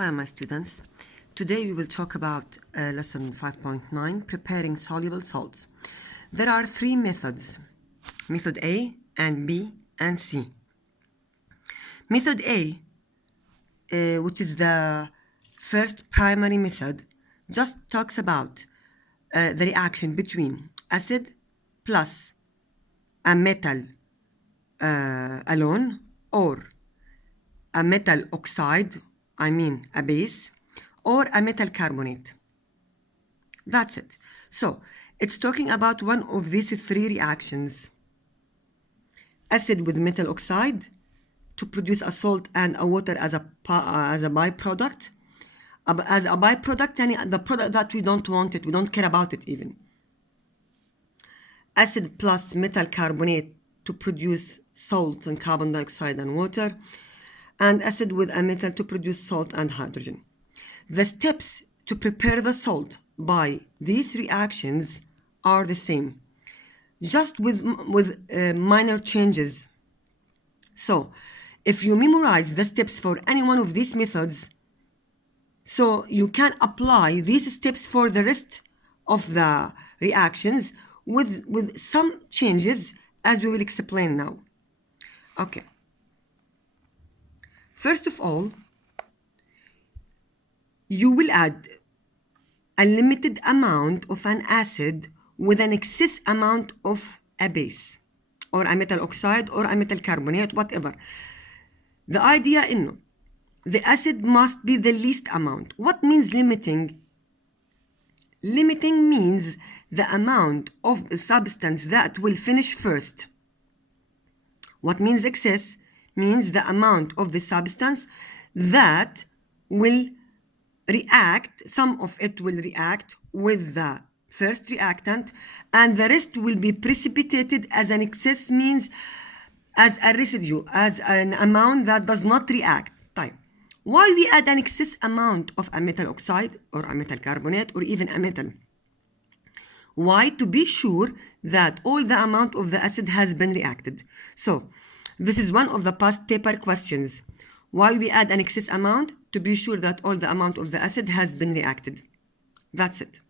Hi, my students. Today we will talk about lesson 5.9, preparing soluble salts. There are three methods, method A and B and C. Method A, which is the first primary method, just talks about the reaction between acid plus a metal alone, or a metal oxide, a base, or a metal carbonate. That's it. So it's talking about one of these three reactions. Acid with metal oxide to produce a salt and a water as a byproduct. As a byproduct, the product that we don't want it, we don't care about it even. Acid plus metal carbonate to produce salt and carbon dioxide and water. And acid with a metal to produce salt and hydrogen. The steps to prepare the salt by these reactions are the same, just with minor changes. So if you memorize the steps for any one of these methods, so you can apply these steps for the rest of the reactions with some changes, as we will explain now. Okay. First of all, you will add a limited amount of an acid with an excess amount of a base, or a metal oxide, or a metal carbonate, whatever. The idea is the acid must be the least amount. What means limiting? Limiting means the amount of the substance that will finish first. What means excess? Means the amount of the substance that will react, some of it will react with the first reactant, and the rest will be precipitated as an excess, means as a residue, as an amount that does not react. Type. Why we add an excess amount of a metal oxide or a metal carbonate or even a metal? Why? To be sure that all the amount of the acid has been reacted. So this is one of the past paper questions. Why we add an excess amount? To be sure that all the amount of the acid has been reacted. That's it.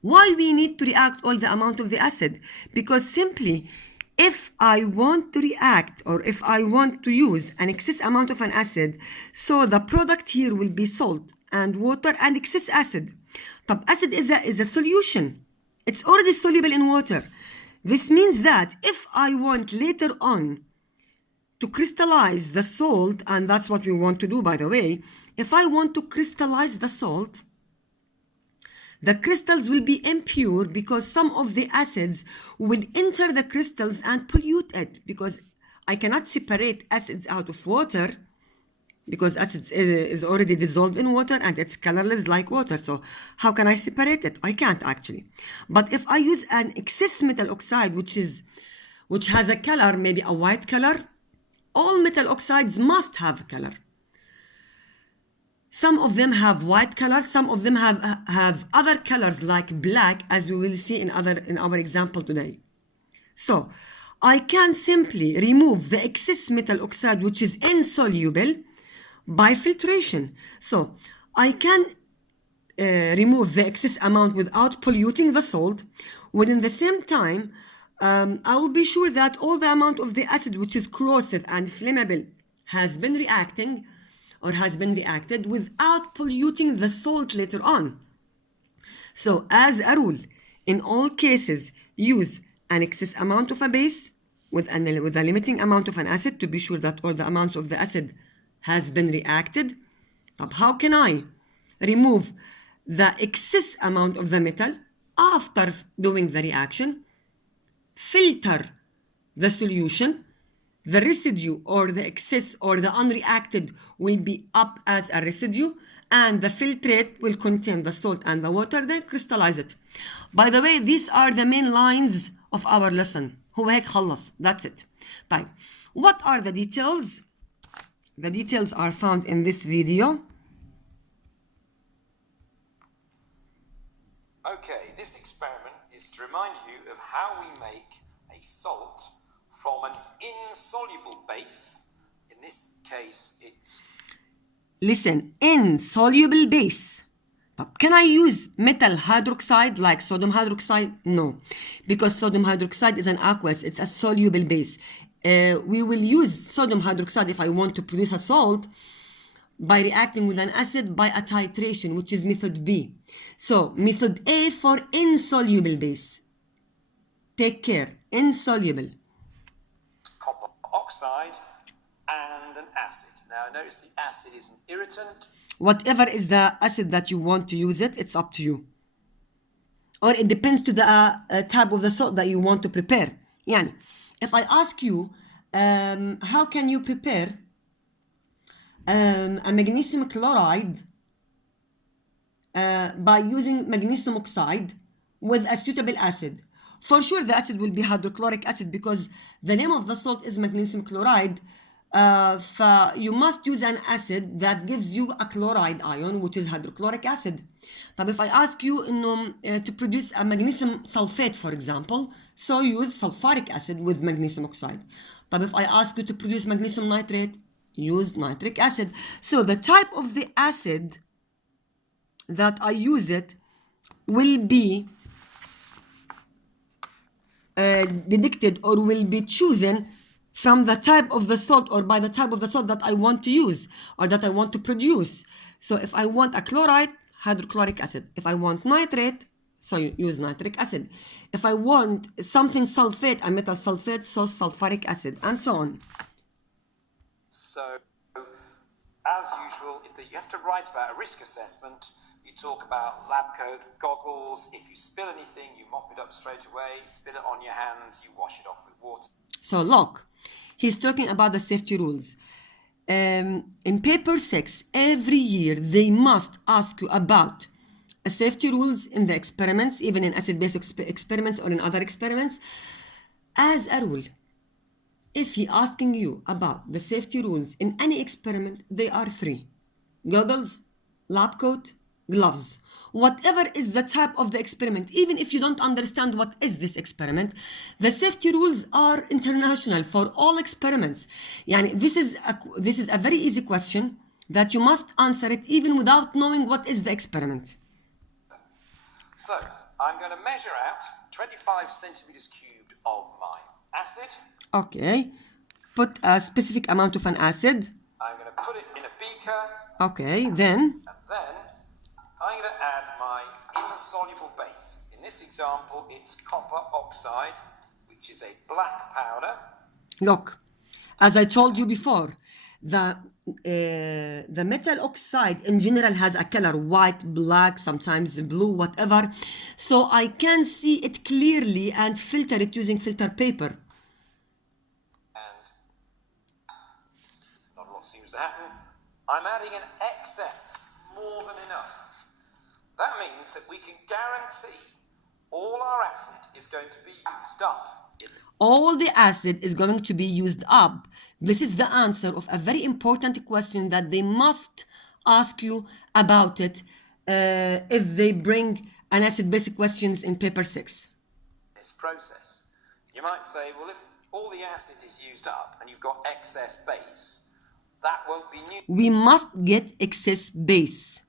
Why we need to react all the amount of the acid? Because simply, if I want to react, or if I want to use an excess amount of an acid, so the product here will be salt and water and excess acid. Acid is a solution. It's already soluble in water. This means that if I want later on to crystallize the salt, and that's what we want to do, by the way, if I want to crystallize the salt, the crystals will be impure because some of the acids will enter the crystals and pollute it, because I cannot separate acids out of water, because acids is already dissolved in water and it's colorless like water. So how can I separate it? I can't actually. But if I use an excess metal oxide, which has a color, maybe a white color, all metal oxides must have color. Some of them have white color, some of them have other colors like black, as we will see in our example today. So I can simply remove the excess metal oxide, which is insoluble, by filtration. So I can remove the excess amount without polluting the salt, when in the same time I will be sure that all the amount of the acid, which is corrosive and flammable, has been reacting or has been reacted without polluting the salt later on. So as a rule, in all cases, use an excess amount of a base with a limiting amount of an acid to be sure that all the amounts of the acid has been reacted. How can I remove the excess amount of the metal after doing the reaction? Filter the solution. The residue or the excess or the unreacted will be up as a residue, and the filtrate will contain the salt and the water, then crystallize it. By the way, these are the main lines of our lesson. هو هيك خلص. That's it. طيب. What are the details? The details are found in this video. Okay, this experiment is to remind you of how we make a salt from an insoluble base. In this case, it's... Listen, insoluble base. Can I use metal hydroxide like sodium hydroxide? No, because sodium hydroxide is an aqueous, it's a soluble base. We will use sodium hydroxide if I want to produce a salt by reacting with an acid by a titration, which is method B. So method A for insoluble base. Take care, insoluble. Copper oxide and an acid. Now notice the acid is an irritant. Whatever is the acid that you want to use it's up to you. Or it depends to the type of the salt that you want to prepare. Yani, if I ask you, how can you prepare a magnesium chloride by using magnesium oxide with a suitable acid? For sure the acid will be hydrochloric acid because the name of the salt is magnesium chloride. You must use an acid that gives you a chloride ion, which is hydrochloric acid. طب if I ask you to produce a magnesium sulfate, for example, so use sulfuric acid with magnesium oxide. طب if I ask you to produce magnesium nitrate, use nitric acid. So the type of the acid that I use it will be deducted or will be chosen from the type of the salt or by the type of the salt that I want to use or that I want to produce. So if I want a chloride, hydrochloric acid. If I want nitrate, so you use nitric acid. If I want something sulfate, a metal sulfate, so sulfuric acid, and so on. So, as usual, you have to write about a risk assessment, you talk about lab coat, goggles. If you spill anything, you mop it up straight away. Spill it on your hands, you wash it off with water. So look, he's talking about the safety rules. In paper 6, every year they must ask you about safety rules in the experiments, even in acid-base experiments or in other experiments. As a rule, if he asking you about the safety rules in any experiment, they are 3: goggles, lab coat, gloves. Whatever is the type of the experiment, even if you don't understand what is this experiment, the safety rules are international for all experiments. Yani, this is a very easy question that you must answer it even without knowing what is the experiment. So I'm going to measure out 25 centimeters cubed of my acid. Okay, put a specific amount of an acid. I'm going to put it in a beaker. Okay, then? And then I'm going to add my insoluble base. In this example, it's copper oxide, which is a black powder. Look, as I told you before, the metal oxide in general has a color, white, black, sometimes blue, whatever. So I can see it clearly and filter it using filter paper. And not a lot seems to happen. I'm adding an excess, more than enough. That means that we can guarantee all our acid is going to be used up. All the acid is going to be used up. This is the answer of a very important question that they must ask you about it if they bring an acid-basic questions in paper 6. This process, you might say, well, if all the acid is used up and you've got excess base, that won't be neutral. We must get excess base.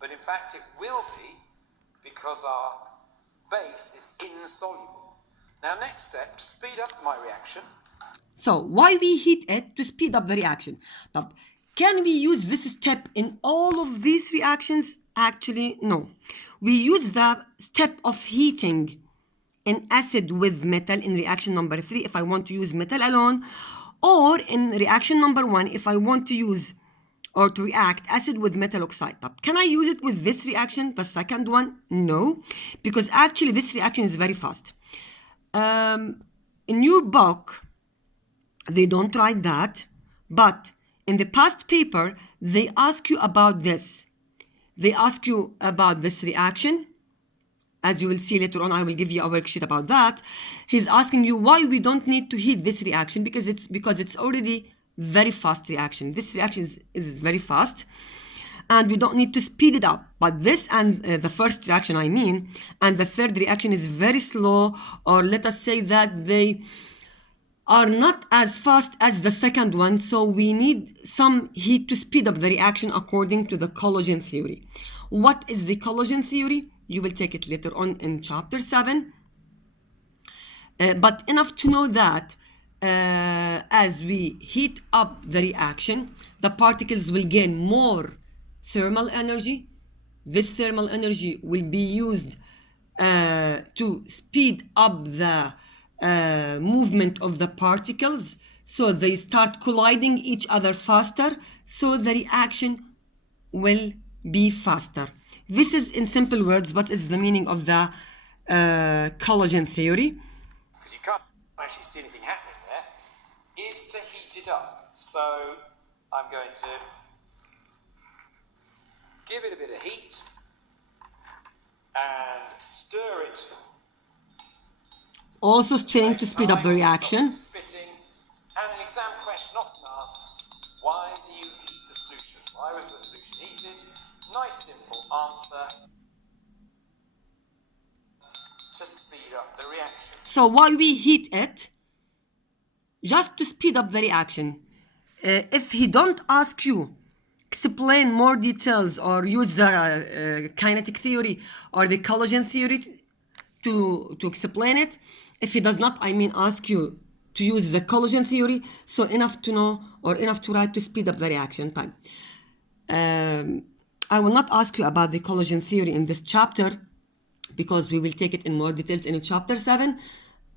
But in fact, it will be because our base is insoluble. Now, next step, to speed up my reaction. So, why we heat it? To speed up the reaction. Can we use this step in all of these reactions? Actually, no. We use the step of heating an acid with metal in reaction number 3 if I want to use metal alone, or in reaction number 1 if I want to use or to react acid with metal oxide. Can I use it with this reaction, the second one? No, because actually this reaction is very fast. In your book, they don't write that, but in the past paper, they ask you about this. They ask you about this reaction. As you will see later on, I will give you a worksheet about that. He's asking you why we don't need to heat this reaction, because it's already very fast reaction. This reaction is very fast and we don't need to speed it up. But this and the first reaction, and the third reaction is very slow, or let us say that they are not as fast as the second one, so we need some heat to speed up the reaction according to the collagen theory. What is the collagen theory? You will take it later on in chapter 7. But enough to know that as we heat up the reaction, the particles will gain more thermal energy. This thermal energy will be used to speed up the movement of the particles, so they start colliding each other faster, so the reaction will be faster. This is in simple words what is the meaning of the collagen theory. because you can't actually see anything happening there, is to heat it up. So I'm going to give it a bit of heat and stir it. Also staying to speed up the reaction. Spitting. And an exam question often asks, why do you heat the solution? Why was the solution heated? Nice simple answer: to speed up the reaction. So why we heat it? Just to speed up the reaction. If he don't ask you, explain more details or use the kinetic theory or the collagen theory to explain it. If he does not, I mean ask you to use the collagen theory, so enough to know or enough to write to speed up the reaction time. I will not ask you about the collagen theory in this chapter because we will take it in more details in chapter 7.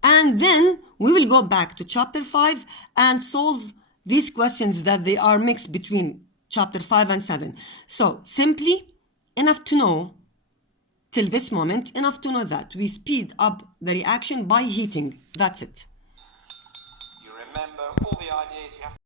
And then we will go back to chapter 5 and solve these questions that they are mixed between chapter 5 and 7. So simply enough to know till this moment, enough to know that we speed up the reaction by heating. That's it. You remember all the ideas you have